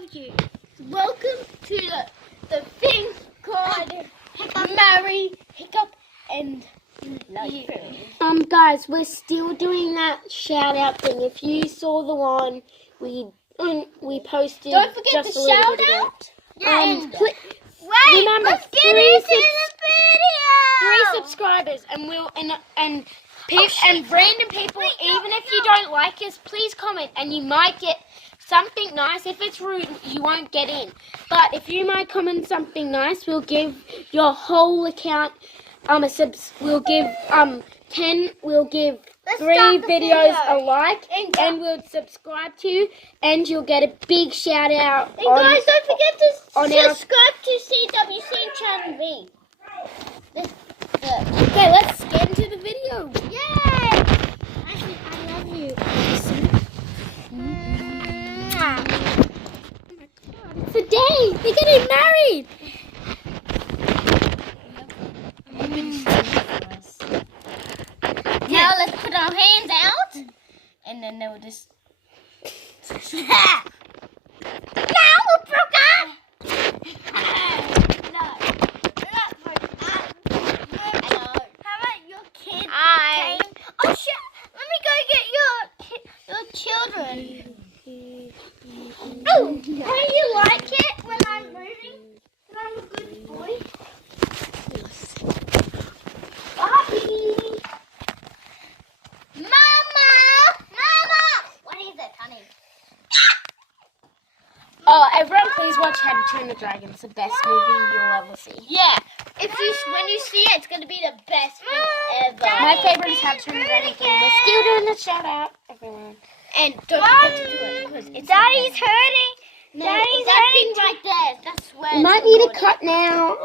love you. Welcome to the thing called Mary, Hiccup, and you. Guys, we're still doing that shout out thing. If you saw the one we posted, don't forget just the shout out. Remember, let's get into the video. 3 subscribers, and and random people. Even if you don't like us, please comment, and you might get something nice. If it's rude, you won't get in. But if you might comment something nice, we'll give your whole account we'll give 3 videos a like, and we'll subscribe to you, and you'll get a big shout out. And guys, don't forget to subscribe to CWC Channel V. Okay, let's get into the video. Yay! I love you. Oh my God, it's the day. They're getting married. Now let's put our hands out, and then they'll just. Now we're broke up. No, we're not broke up. How about your kids? Oh shit! Let me go get your children. Oh, how do you like it when I'm moving? When I'm a good boy. Bobby. Oh, everyone, please watch How to Train the Dragon. It's the best movie you'll ever see. Yeah. When you see it, it's going to be the best thing ever. My favorite is How to Train the Dragon. We're still doing the shout out, everyone. And don't forget to do it, because it's Daddy's hurting. No, Daddy's hurting right there. That's where you might need a cut now.